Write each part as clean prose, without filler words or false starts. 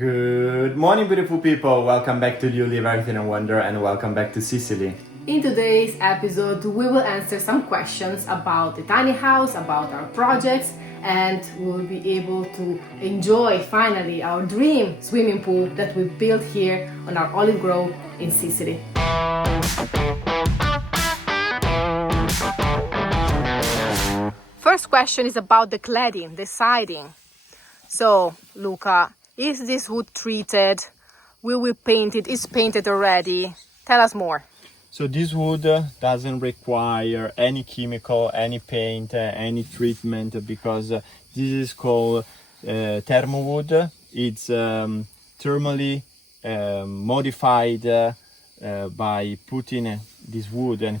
Good morning, beautiful people. Welcome back to You Live Everything and Wonder, and welcome back to Sicily. In today's episode, we will answer some questions about the tiny house, about our projects, and we'll be able to enjoy finally our dream swimming pool that we built here on our olive grove in Sicily. First question is about the cladding, the siding. So, Luca, is this wood treated? Will we paint it? Is painted already? Tell us more. So this wood doesn't require any chemical, any paint, any treatment, because this is called thermo wood. It's thermally modified by putting this wood and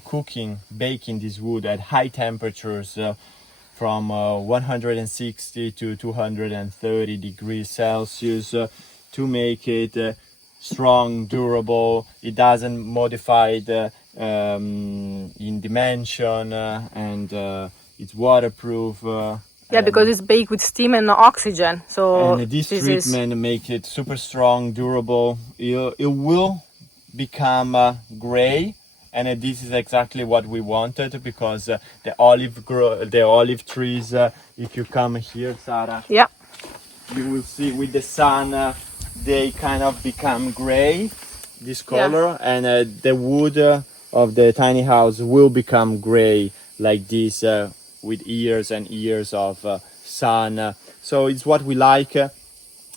baking this wood at high temperatures from 160 to 230 degrees Celsius to make it strong, durable. It doesn't modify in dimension and it's waterproof. Because it's baked with steam and oxygen. So and this treatment makes it super strong, durable. It will become gray. And this is exactly what we wanted, because the olive trees, if you come here, Sara, yeah, you will see with the sun, they kind of become gray, this color, and the wood of the tiny house will become gray like this with years and years of sun. So it's what we like.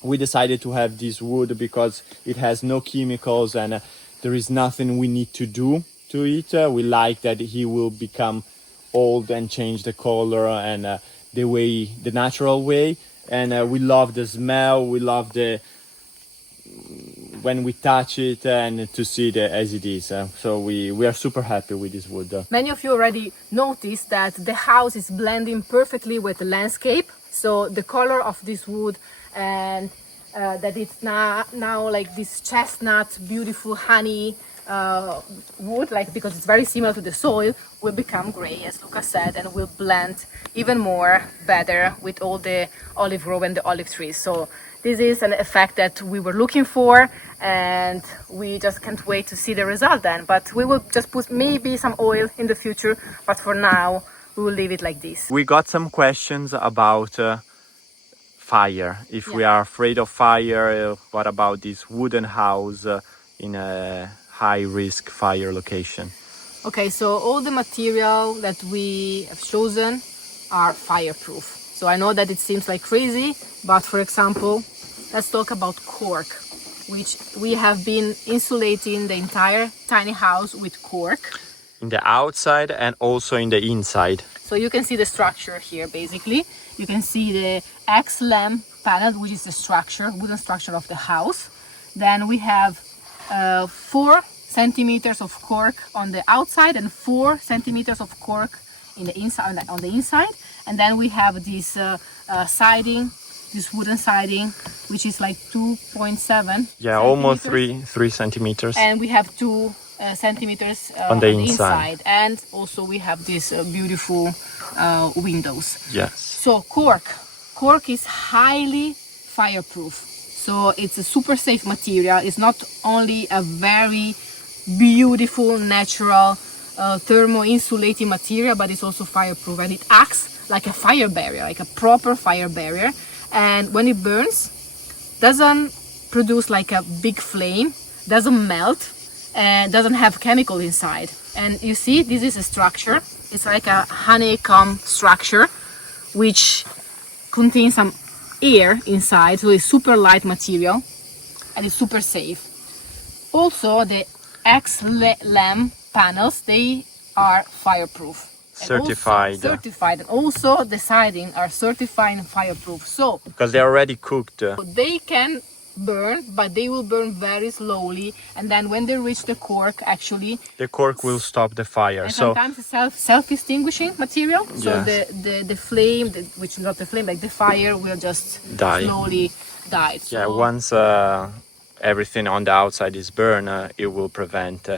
We decided to have this wood because it has no chemicals and there is nothing we need to do to it. We like that he will become old and change the color and the natural way. And we love the smell. We love when we touch it and to see it as it is. So we are super happy with this wood. Many of you already noticed that the house is blending perfectly with the landscape. So the color of this wood and that it's now like this chestnut, beautiful honey wood, because it's very similar to the soil, will become gray, as Luca said, and will blend even more better with all the olive grove and the olive trees. So this is an effect that we were looking for, and we just can't wait to see the result then. But we will just put maybe some oil in the future, but for now we will leave it like this. We got some questions about fire. If we are afraid of fire, what about this wooden house in a high-risk fire location? Okay, so all the material that we have chosen are fireproof. So I know that it seems like crazy, but for example, let's talk about cork, which we have been insulating the entire tiny house with cork. In the outside and also in the inside. So you can see the structure here, basically. You can see the X-lamp panel, which is the wooden structure of the house. Then we have 4 centimeters of cork on the outside and 4 centimeters of cork on the inside. And then we have this siding, this wooden siding, which is like 2.7. Yeah, almost 3 centimeters. And we have 2 centimeters on the inside. And also we have these beautiful windows. Yes. So cork is highly fireproof. So it's a super safe material. It's not only a very beautiful, natural, thermo-insulating material, but it's also fireproof, and it acts like a fire barrier, like a proper fire barrier. And when it burns, doesn't produce like a big flame, doesn't melt, and doesn't have chemical inside. And you see, this is a structure. It's like a honeycomb structure, which contains some air inside, so it's super light material and it's super safe. Also, the X-lamp panels, they are fireproof. Certified. And also the siding are certified and fireproof. So because they're already cooked. They can burn, but they will burn very slowly, and then when they reach the cork, actually the cork will stop the fire. And so sometimes it's self-extinguishing material. So the flame, which is not the flame, like the fire, will just slowly die. So once everything on the outside is burned, it will prevent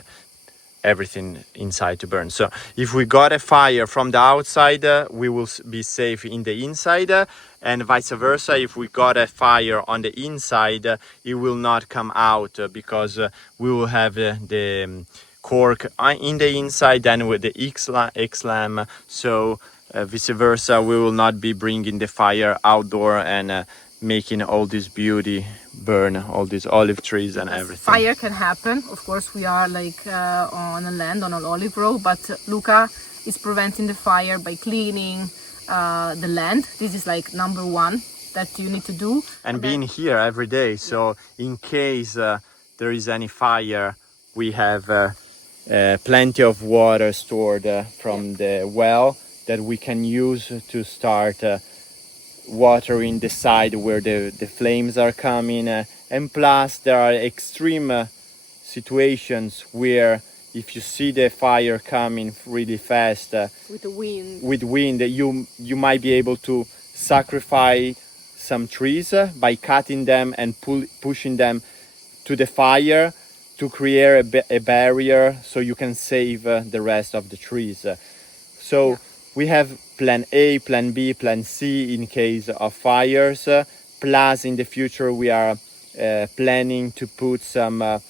everything inside to burn. So if we got a fire from the outside, we will be safe in the inside, and vice versa. If we got a fire on the inside, it will not come out because we will have the cork in the inside, then with the X-lam. So vice versa, we will not be bringing the fire outdoor and making all this beauty burn, all these olive trees and everything. Fire can happen. Of course, we are like on a land, on an olive grove, but Luca is preventing the fire by cleaning the land. This is like number one that you need to do. And being here every day, so in case there is any fire, we have plenty of water stored from the well that we can use to start watering the side where the flames are coming, and plus there are extreme situations where if you see the fire coming really fast with wind, you might be able to sacrifice some trees by cutting them and pushing them to the fire to create a barrier so you can save the rest of the trees. So we have plan A, plan B, plan C in case of fires. Plus, in the future, we are planning to put some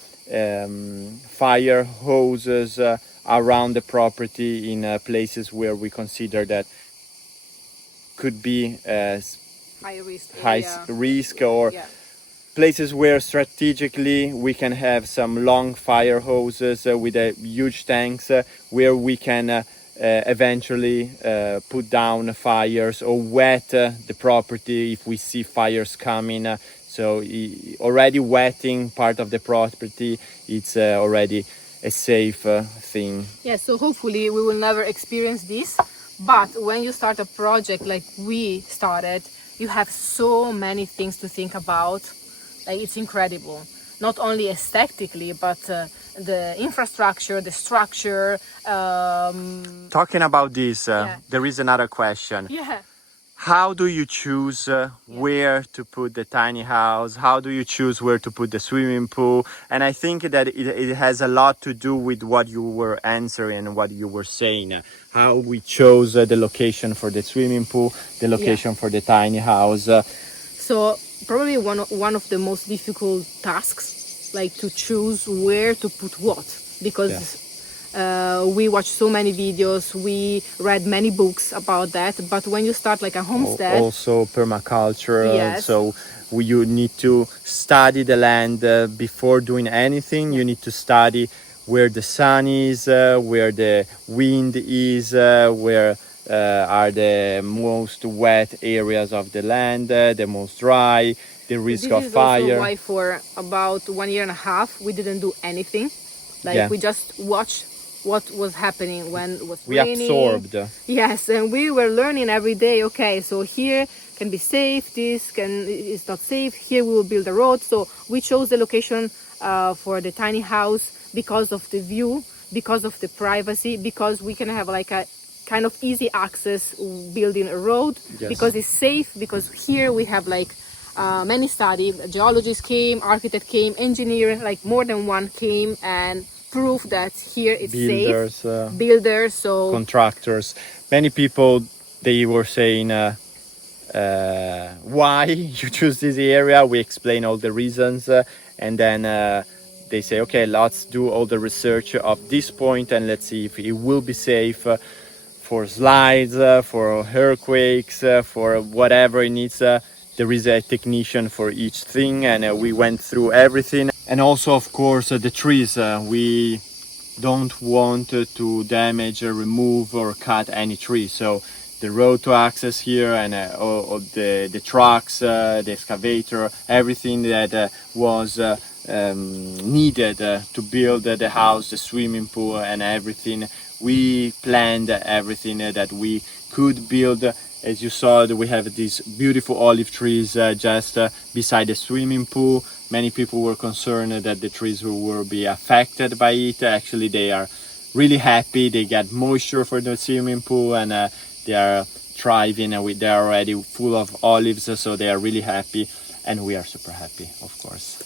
fire hoses around the property in places where we consider that could be high risk or places where strategically we can have some long fire hoses with huge tanks where we can eventually put down fires or wet the property if we see fires coming. So already wetting part of the property, it's already a safe thing. Yeah, so hopefully we will never experience this, but when you start a project like we started, you have so many things to think about. Like, it's incredible, not only aesthetically, but the infrastructure, the structure. Talking about this, there is another question. Yeah. How do you choose where to put the tiny house? How do you choose where to put the swimming pool? And I think that it has a lot to do with what you were answering and what you were saying. How we chose the location for the swimming pool, the location for the tiny house. So probably one of the most difficult tasks, like to choose where to put what, because we watched so many videos, we read many books about that, but when you start like a homestead, also permaculture, so you need to study the land before doing anything. You need to study where the sun is, where the wind is, where are the most wet areas of the land, the most dry, the risk of fire. This is also why for about 1.5 years we didn't do anything. Like we just watched what was happening when it was raining. We absorbed. Yes, and we were learning every day. Okay, so here can be safe, this is not safe. Here we will build a road. So we chose the location for the tiny house because of the view, because of the privacy, because we can have like a kind of easy access building a road, because it's safe, because here we have like many studies, geologists came, architect came, engineer, like more than one came and proof that here it's safe. Builders, so contractors, many people, they were saying why you choose this area. We explain all the reasons and then they say, okay, let's do all the research of this point and let's see if it will be safe for slides, for earthquakes, for whatever it needs. There is a technician for each thing, and we went through everything. And also, of course, the trees. We don't want to damage, remove, or cut any tree. So the road to access here and the trucks, the excavator, everything that was needed to build the house, the swimming pool, and everything. We planned everything that we could build. As you saw, we have these beautiful olive trees just beside the swimming pool. Many people were concerned that the trees will be affected by it. Actually, they are really happy. They get moisture for the swimming pool and they are thriving. They are already full of olives, so they are really happy. And we are super happy, of course.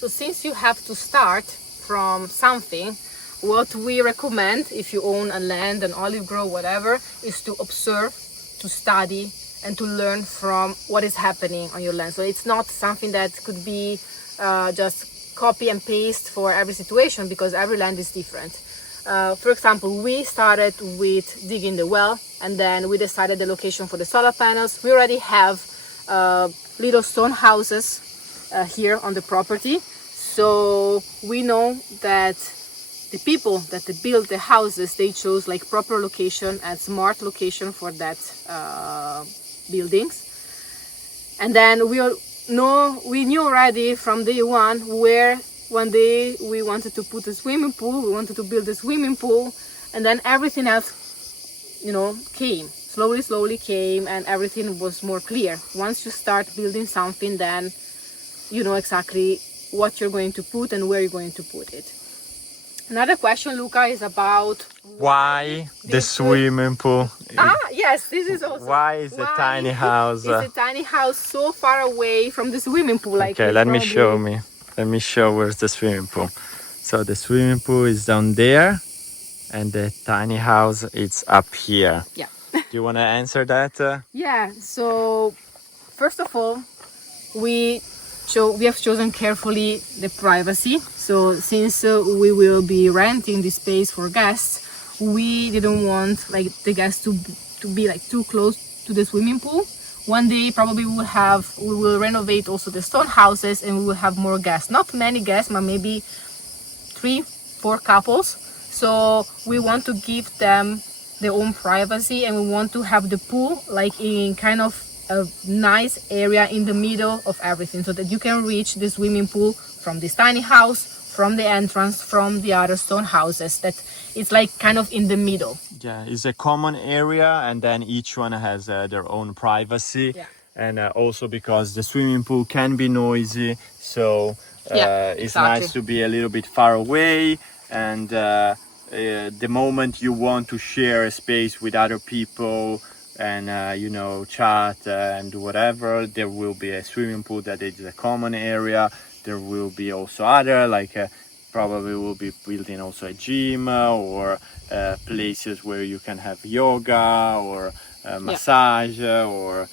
So since you have to start from something, what we recommend if you own a land, an olive grove, whatever, is to observe, to study, and to learn from what is happening on your land. So it's not something that could be just copy and paste for every situation, because every land is different. For example, we started with digging the well, and then we decided the location for the solar panels. We already have little stone houses here on the property, so we know that the people that they built the houses, they chose like proper location and smart location for that buildings. And then we knew already from day one where one day we wanted to put a swimming pool, we wanted to build a swimming pool, and then everything else, you know, came. Slowly came, and everything was more clear. Once you start building something, then you know exactly what you're going to put and where you're going to put it. Another question, Luca, is about Why the swimming pool? Yes, this is also. Why is a tiny house? Is a tiny house so far away from the swimming pool? Like, Okay, let me show where's the swimming pool. So the swimming pool is down there, and the tiny house is up here. Yeah. Do you want to answer that? Yeah. So first of all, we have chosen carefully the privacy. So since we will be renting this space for guests, we didn't want like the guests to be like too close to the swimming pool. One day probably we will renovate also the stone houses, and we will have more guests. Not many guests, but maybe 3-4 couples. So we want to give them their own privacy, and we want to have the pool like in kind of a nice area in the middle of everything, so that you can reach the swimming pool from this tiny house, from the entrance, from the other stone houses. That it's like kind of in the middle. Yeah, it's a common area, and then each one has their own privacy. Yeah. And also because the swimming pool can be noisy, so it's exactly. nice to be a little bit far away. And the moment you want to share a space with other people and you know, chat and whatever, there will be a swimming pool that is a common area. There will be also other, like probably will be building also a gym or places where you can have yoga or massage or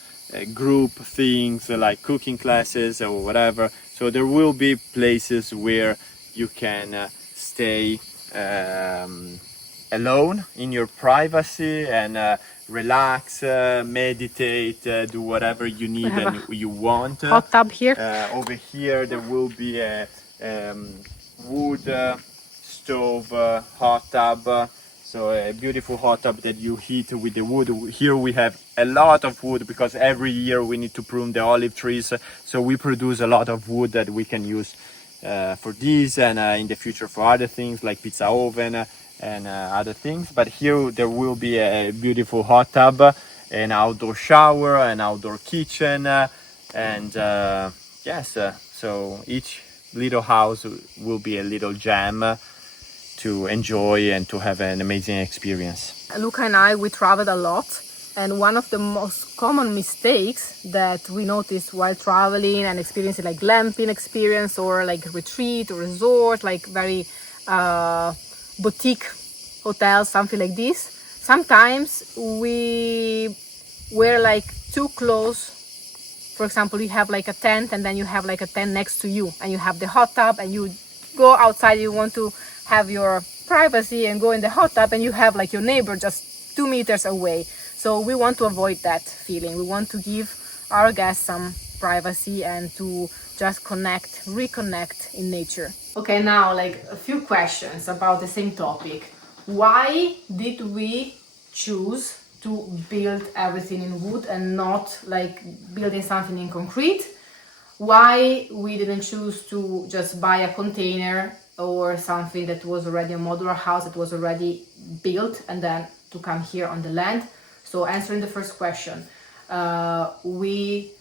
group things like cooking classes or whatever. So there will be places where you can stay alone in your privacy and relax, meditate, do whatever you need and you want. Hot tub here. Over here there will be a wood stove hot tub. So a beautiful hot tub that you heat with the wood. Here we have a lot of wood because every year we need to prune the olive trees. So we produce a lot of wood that we can use for this and in the future for other things like pizza oven and other things. But here there will be a beautiful hot tub, an outdoor shower, an outdoor kitchen, and yes, so each little house will be a little gem to enjoy and to have an amazing experience. Luca and I, we traveled a lot, and one of the most common mistakes that we noticed while traveling and experiencing like glamping experience or like retreat or resort, like very boutique hotels, something like this, sometimes we were like too close. For example, you have like a tent and then you have like a tent next to you and you have the hot tub and you go outside, you want to have your privacy and go in the hot tub and you have like your neighbor just 2 meters away. So we want to avoid that feeling. We want to give our guests some privacy and to just reconnect in nature. Okay, now like a few questions about the same topic. Why did we choose to build everything in wood and not like building something in concrete? Why we didn't choose to just buy a container or something that was already a modular house that was already built and then to come here on the land? So answering the first question, we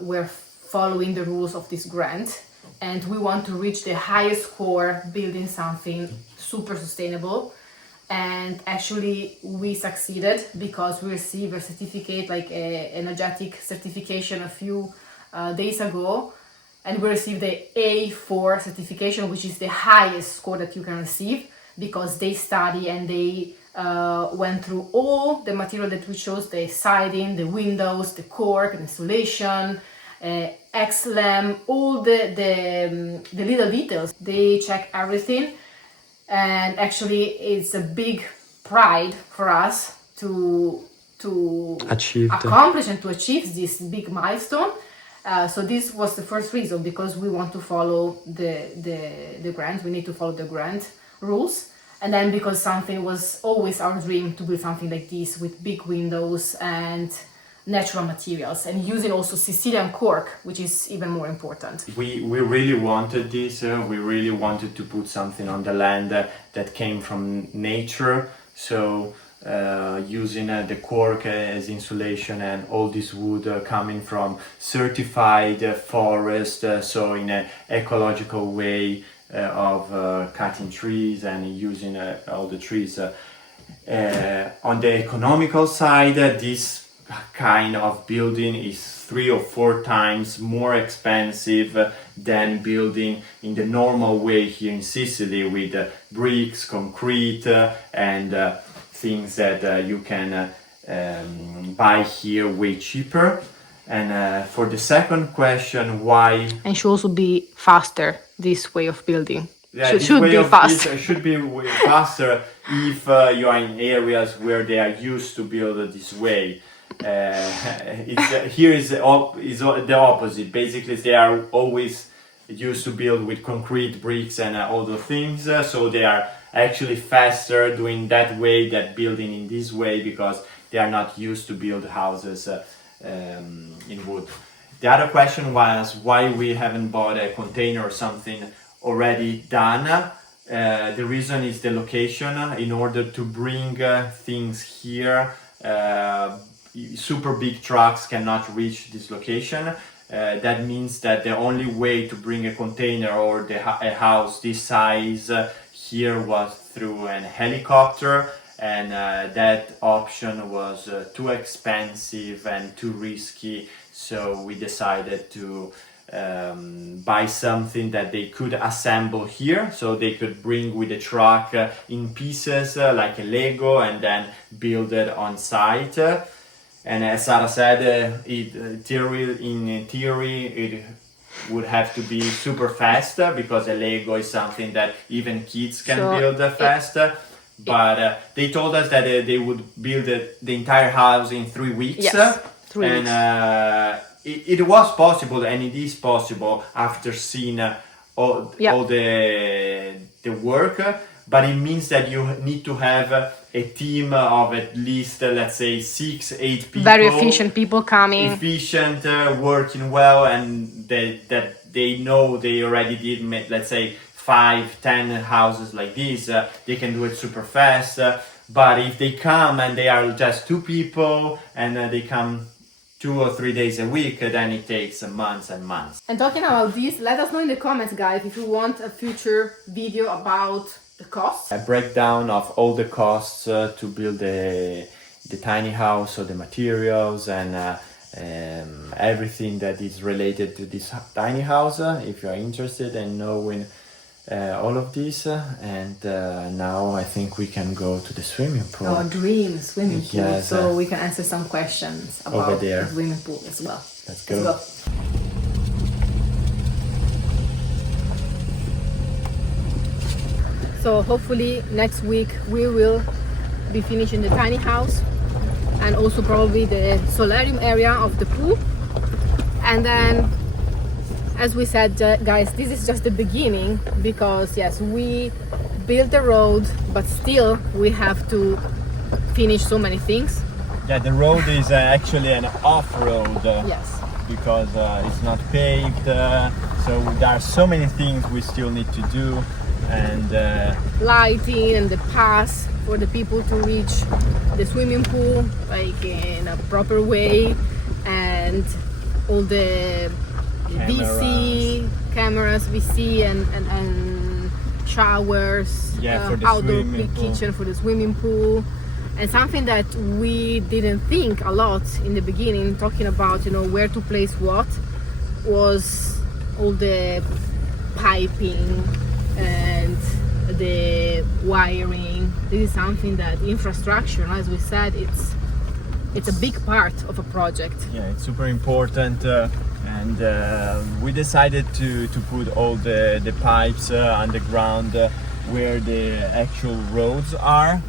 were following the rules of this grant and we want to reach the highest score building something super sustainable. And actually we succeeded because we received a certificate, like an energetic certification a few days ago, and we received the A4 certification, which is the highest score that you can receive. because they study and they went through all the material that we chose, the siding, the windows, the cork, the insulation, X-lam, all the little details. They check everything, and actually it's a big pride for us to accomplish and to achieve this big milestone. So this was the first reason, because we want to follow the grant. We need to follow the grant rules. And then because something was always our dream to build something like this with big windows and natural materials, and using also Sicilian cork, which is even more important. We really wanted this. We really wanted to put something on the land that came from nature. So using the cork as insulation, and all this wood coming from certified forest, so in an ecological way of cutting trees and using all the trees. On the economical side, this kind of building is 3 or 4 times more expensive than building in the normal way here in Sicily, with bricks, concrete, and things that you can buy here way cheaper. And for the second question, why? And should also be faster, this way of building. Yeah, should be faster. Should be faster if you are in areas where they are used to build this way. Here is the opposite. Basically, they are always used to build with concrete, bricks, and all the things. So they are actually faster doing that way than building in this way, because they are not used to build houses in wood. The other question was why we haven't bought a container or something already done. The reason is the location. In order to bring things here, super big trucks cannot reach this location. That means that the only way to bring a container or a house this size here was through an helicopter, and that option was too expensive and too risky. So we decided to buy something that they could assemble here, so they could bring with a truck in pieces like a Lego, and then build it on site. And as Sara said, in theory it would have to be super fast, because a Lego is something that even kids can build fast. But they told us that they would build the entire house in 3 weeks. Yes, 3 weeks. And it was possible, and it is possible after seeing all the work. But it means that you need to have a team of at least, let's say, 6-8 people. Very efficient people coming. Efficient, working well, and that they know they already did, let's say, 5-10 houses like this. They can do it super fast. But if they come and they are just 2 people, and they come 2 or 3 days a week, then it takes months and months. And talking about this, let us know in the comments, guys, if you want a future video about the costs. A breakdown of all the costs to build the tiny house, so the materials and everything that is related to this tiny house. If you are interested in knowing all of this, and now I think we can go to the swimming pool. Our dream swimming pool, yes, so we can answer some questions about the swimming pool as well. Let's go. So hopefully next week we will be finishing the tiny house, and also probably the solarium area of the pool. And then, as we said, guys, this is just the beginning, because yes, we built the road, but still we have to finish so many things. Yeah, the road is actually an off-road. Yes. Because it's not paved, so there are so many things we still need to do. And lighting and the pass for the people to reach the swimming pool like in a proper way, and all the cameras, VC and showers, for the outdoor pool. kitchen for the swimming pool. And something that we didn't think a lot in the beginning, talking about, you know, where to place what, was all the piping and the wiring. This is something that infrastructure, as we said, it's a big part of a project. Yeah, it's super important, and we decided to put all the pipes underground where the actual roads are,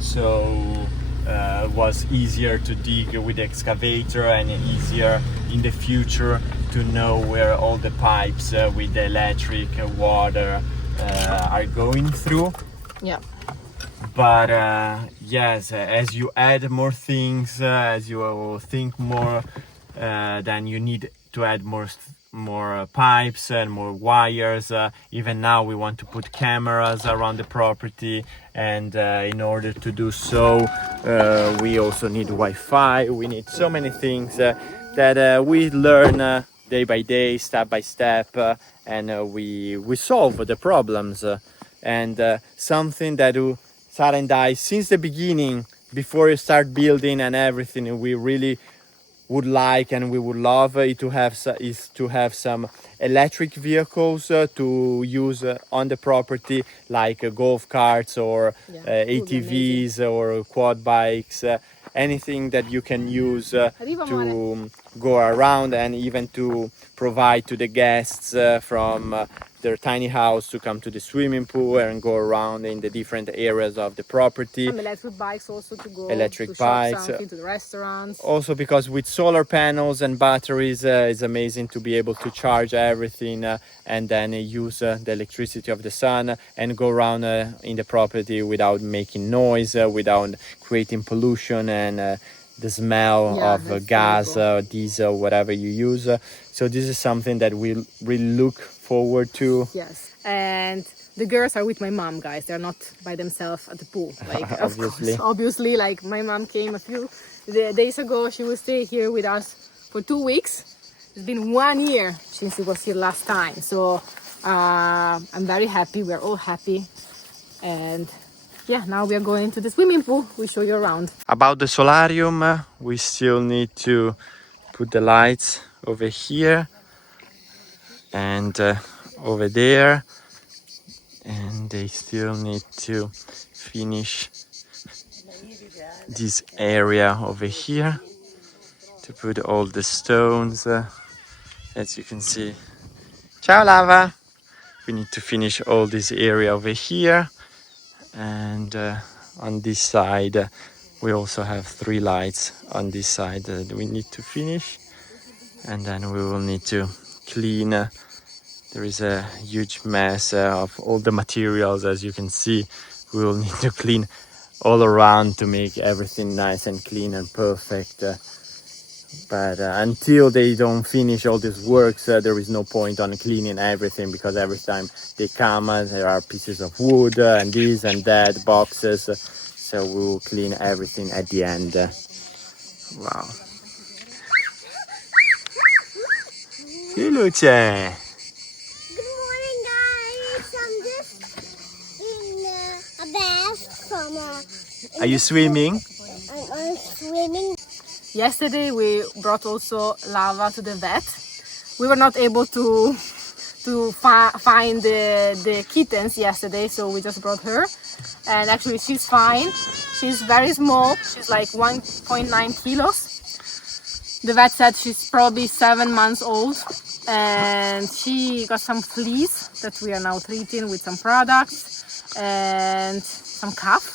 so it was easier to dig with the excavator and easier in the future to know where all the pipes with the electric, water are going through. Yeah. But yes, as you add more things, as you think more, then you need to add more pipes and more wires. Even now we want to put cameras around the property, and in order to do so we also need Wi-Fi. We need so many things that we learn day by day, step by step, and we solve the problems. And something that Sara and I, since the beginning, before you start building and everything, we really would like and we would love is to have some electric vehicles to use on the property, like golf carts or ATVs or quad bikes, anything that you can use to go around, and even to provide to the guests from their tiny house to come to the swimming pool and go around in the different areas of the property. Some electric bikes also to go electric to bikes, shop something, to the restaurants. Also because with solar panels and batteries it's amazing to be able to charge everything and then use the electricity of the sun and go around in the property without making noise, without creating pollution and the smell of gas, diesel, whatever you use. So this is something that we really look forward to. Yes, and the girls are with my mom, guys. They're not by themselves at the pool. Like, obviously, like my mom came a few days ago. She will stay here with us for 2 weeks. It's been 1 year since she was here last time. So I'm very happy. We're all happy. And yeah, now we are going to the swimming pool. We show you around. About the solarium, we still need to put the lights over here and over there, and they still need to finish this area over here to put all the stones, as you can see. Ciao Lava! We need to finish all this area over here, and on this side we also have 3 lights on this side that we need to finish, and then we will need to clean. There is a huge mess of all the materials, as you can see. We will need to clean all around to make everything nice and clean and perfect. But until they don't finish all these works, there is no point on cleaning everything, because every time they come there are pieces of wood and this and that, boxes. So we will clean everything at the end. Wow. Hey, Luce! Good morning, guys. I'm just in a bath from. Are you swimming? I'm swimming. Yesterday we brought also Lava to the vet. We were not able to find the kittens yesterday, so we just brought her, and actually she's fine. She's very small. She's like 1.9 kilos. The vet said she's probably 7 months old, and she got some fleas that we are now treating with some products and some cough.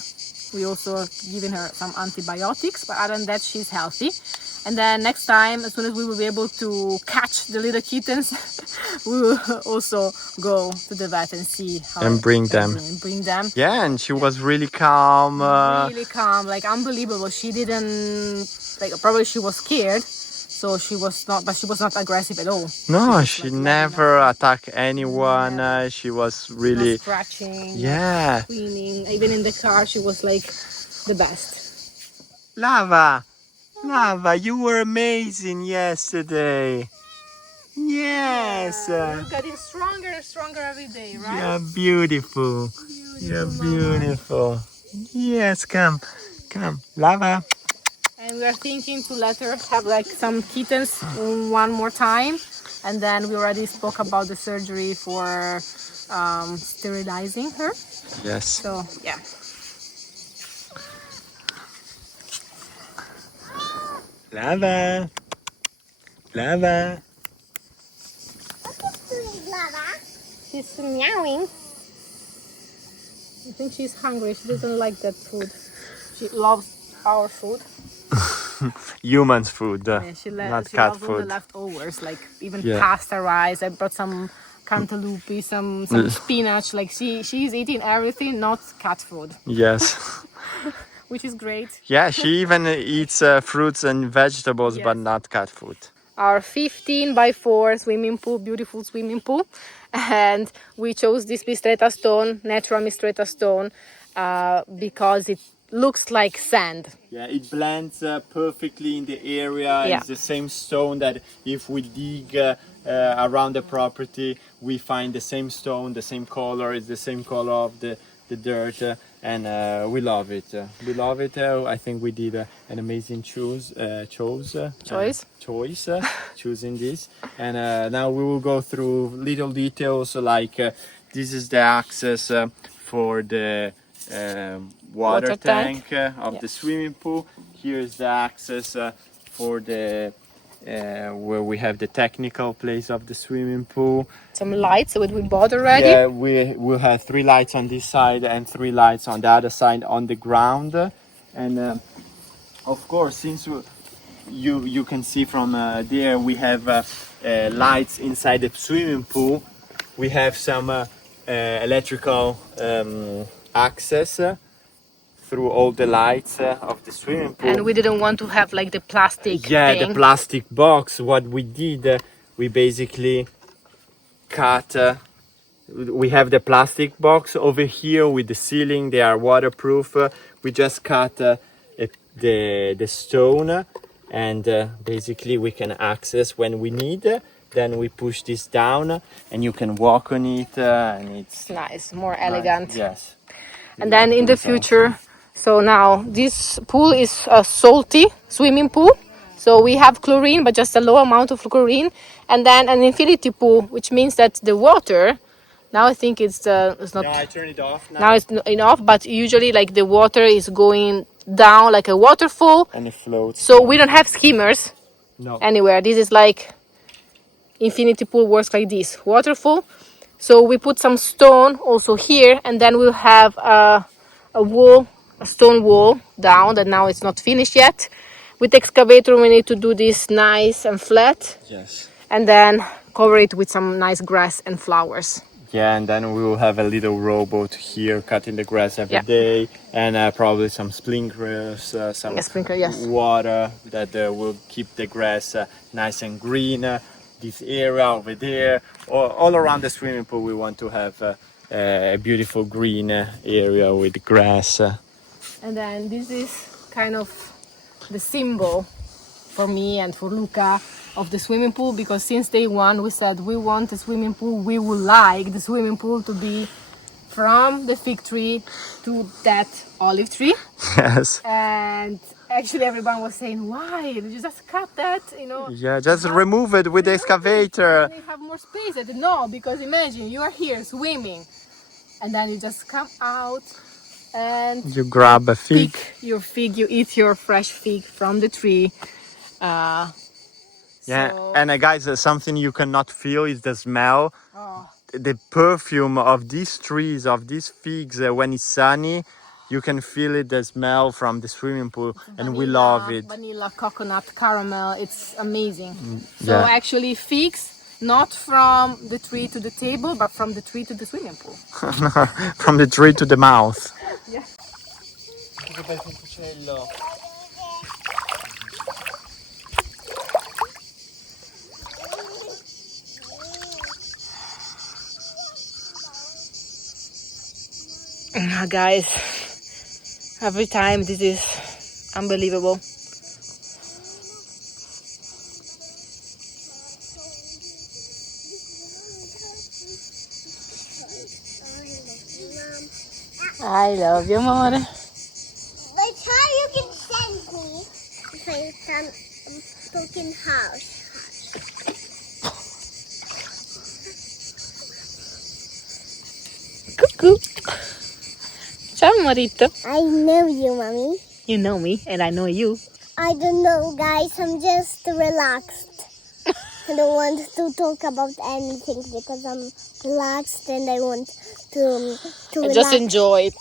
We also given her some antibiotics, but other than that, she's healthy. And then next time, as soon as we will be able to catch the little kittens, we will also go to the vet and see how and bring them. Yeah, and she was really calm. Really calm, like unbelievable. She didn't, like, probably she was scared, so she was not, but she was not aggressive at all. No, she never attacked anyone. She was really not scratching, yeah, cleaning. Even in the car, she was like the best. Lava, you were amazing yesterday. Yes. You're getting stronger and stronger every day, right? You're beautiful. You're beautiful. Yes, come, Lava. And we are thinking to let her have like some kittens one more time, And then we already spoke about the surgery for sterilizing her. Yes. So yeah. Lava. Lava. What is doing, Lava? She's meowing. I think she's hungry. She doesn't like that food. She loves our food. Humans food, Yeah, not she cat loves all the food. leftovers, like even Yeah. pasta rice. I brought some cantaloupe, some spinach. Like she's eating everything, not cat food, Yes. which is great. Yeah, she even eats fruits and vegetables, but Yes. not cat food. Our 15 by 4 swimming pool, beautiful swimming pool, and we chose this mistretta stone, natural mistretta stone, because it looks like sand. Yeah, it blends perfectly in the area. Yeah. It's the same stone that if we dig around the property, we find the same stone, the same color. It's the same color of the dirt, and we love it. We love it. I think we did an amazing choice choosing this. And now we will go through little details like this is the access for the water tank of the swimming pool. Here is the access for the where we have the technical place of the swimming pool. Some lights that we bought already. Yeah, we will have 3 lights on this side and 3 lights on the other side on the ground. And of course, since you can see from there, we have lights inside the swimming pool. We have some electrical access through all the lights of the swimming pool. And we didn't want to have like the plastic thing. The plastic box. What we did, we basically cut. We have the plastic box over here with the ceiling. They are waterproof. We just cut the stone, and basically we can access when we need. Then we push this down, and you can walk on it, and it's nice, more elegant. nice. Yes. And then in the future, so now this pool is a salty swimming pool. So we have chlorine, but just a low amount of chlorine. And then an infinity pool, which means that the water, now I think it's not. No, I turn it off now. Now it's enough, but usually like the water is going down like a waterfall. And it floats. So we don't have skimmers anywhere. This is like infinity pool works like this, waterfall. So we put some stone also here, and then we'll have a wall, a stone wall down that now it's not finished yet. With the excavator we need to do this nice and flat. Yes. And then cover it with some nice grass and flowers. Yeah, and then we will have a little robot here cutting the grass every day, and probably some sprinklers, some water that will keep the grass nice and green. This area over there, all around the swimming pool, we want to have a beautiful green area with grass. And then this is kind of the symbol for me and for Luca of the swimming pool, because since day one we said we want a swimming pool. We would like the swimming pool to be from the fig tree to that olive tree. Yes. And actually everyone was saying, why? You just cut that, you know? Yeah, just remove it with the excavator. They have more space. I said, no, because imagine you are here swimming and then you just come out and you grab a fig. Pick your fig, you eat your fresh fig from the tree. And guys, something you cannot feel is the smell. The perfume of these trees, of these figs, when it's sunny, you can feel it, the smell from the swimming pool, and we love it. Vanilla, coconut, caramel, it's amazing. So actually figs, not from the tree to the table, but from the tree to the swimming pool. From the tree to the mouth. Yeah. Guys, every time this is unbelievable. I love you, amore. That's how you can send me if I some broken house. cuckoo. Ciao Marito. I know you, mommy. You know me and I know you. I don't know, guys. I'm just relaxed. I don't want to talk about anything because I'm relaxed and I want to relax. Just enjoy it.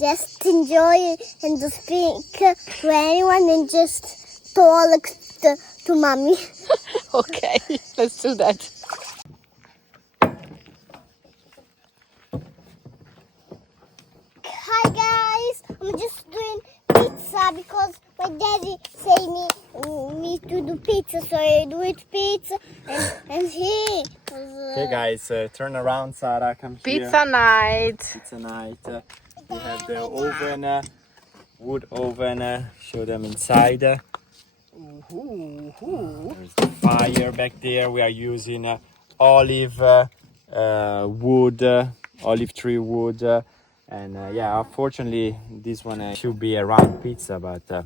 Just enjoy and to speak to anyone and just talk to mommy. Okay, let's do that. Hi guys, I'm just doing pizza because my daddy say me to do pizza, so I do it pizza and he. Okay, guys, turn around, Sara. Come here. Pizza night. Pizza night. We have the oven, wood oven. Show them inside. There's the fire back there. We are using olive wood, olive tree wood, and yeah, unfortunately, this one should be a round pizza, but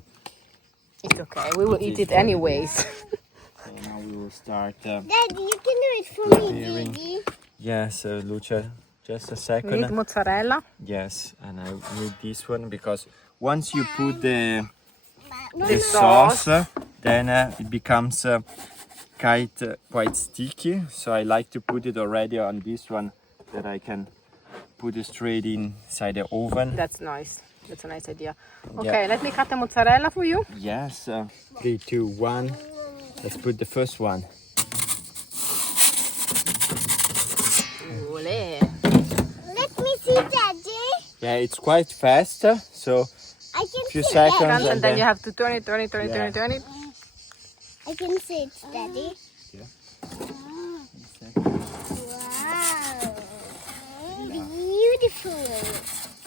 It's okay, we will eat it anyways. okay, now we will start. Daddy, you can do it for preparing. me, Daddy. Yes, Luce, just a We second. need mozzarella. Yes, and I need this one because once you put the The sauce, then it becomes quite sticky. So I like to put it already on this one that I can put it straight inside the oven. That's nice. That's a nice idea. Okay, let me cut the mozzarella for you. Yes, 3, 2, 1. Let's put the first one. Olé. Let me see, Daddy. Yeah, it's quite fast, so I can few see seconds. it. And then you have to turn it. I can see it, Daddy. Wow. Beautiful.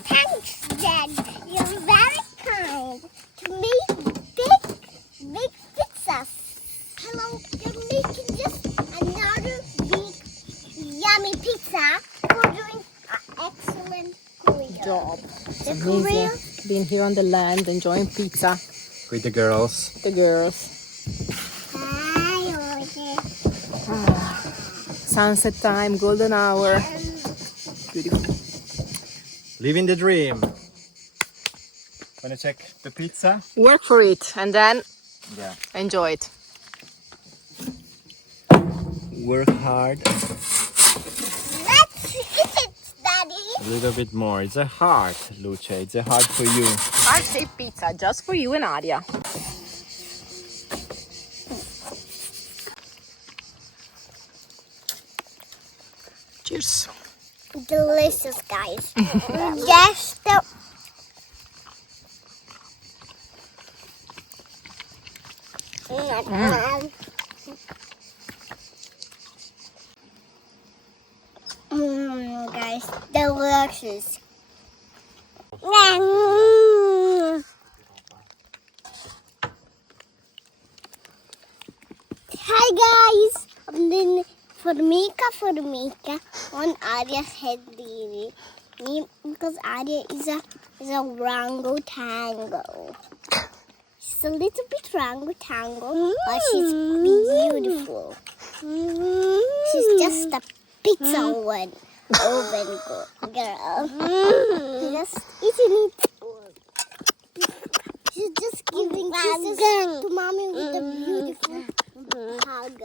Thanks, Dad. You're very kind to make big pizzas. Hello, you're making just another big yummy pizza. You're doing an excellent career. Job. The career. Being here on the land, enjoying pizza. with the girls. The girls. Hi, Sunset time, golden hour. Beautiful. Living the dream. Wanna check the pizza? Work for it and then Yeah. enjoy it. Work hard. Let's hit it, Daddy. A little bit more. It's a heart, Luce. It's a heart for you. Heart-shaped pizza just for you and Aria. Cheers. Delicious, guys. Just the... Guys, delicious. Hi guys, I'm doing formica on Aria's head, really. Because Aria is a orangutan. She's a little bit orangutan, but she's beautiful. She's just a pizza oven girl. Just eating it. She's just giving kisses to mommy with a beautiful hug.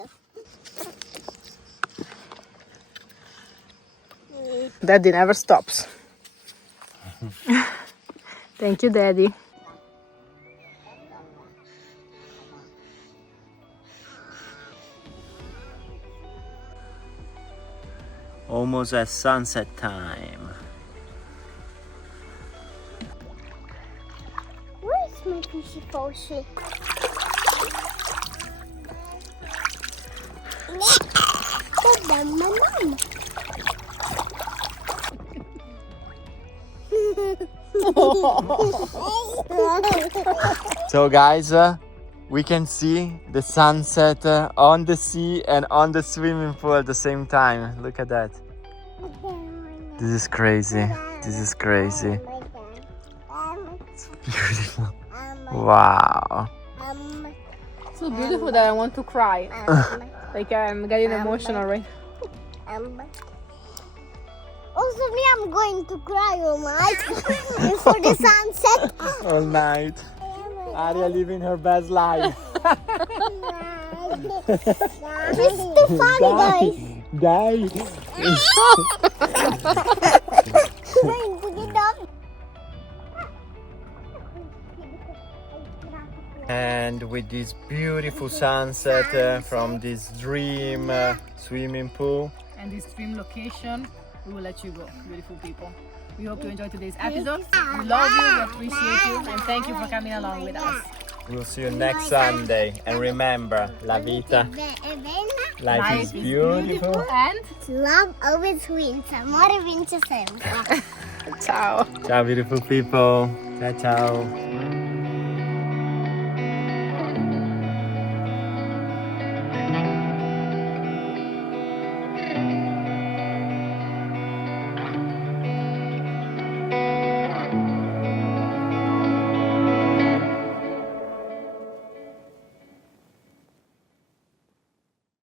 Daddy never stops. Thank you, Daddy. Almost at sunset time. Where's my fishy poshy? So guys, we can see the sunset on the sea and on the swimming pool at the same time. Look at that. This is crazy. This is crazy. It's beautiful. Wow. So beautiful that I want to cry. Like I'm getting emotional right. Also, me, I'm going to cry all night before the sunset. All night. Aria living her best life. It's too funny, guys. Die. Going to get up. And with this beautiful sunset from this dream swimming pool. And this dream location, we will let you go, beautiful people. We hope you enjoyed today's episode. We love you, we appreciate you, and thank you for coming along with us. We'll see you next Sunday. And remember, la vita, life is beautiful. And Love always wins. Amore vince sempre. ciao. Ciao beautiful people. Ciao ciao.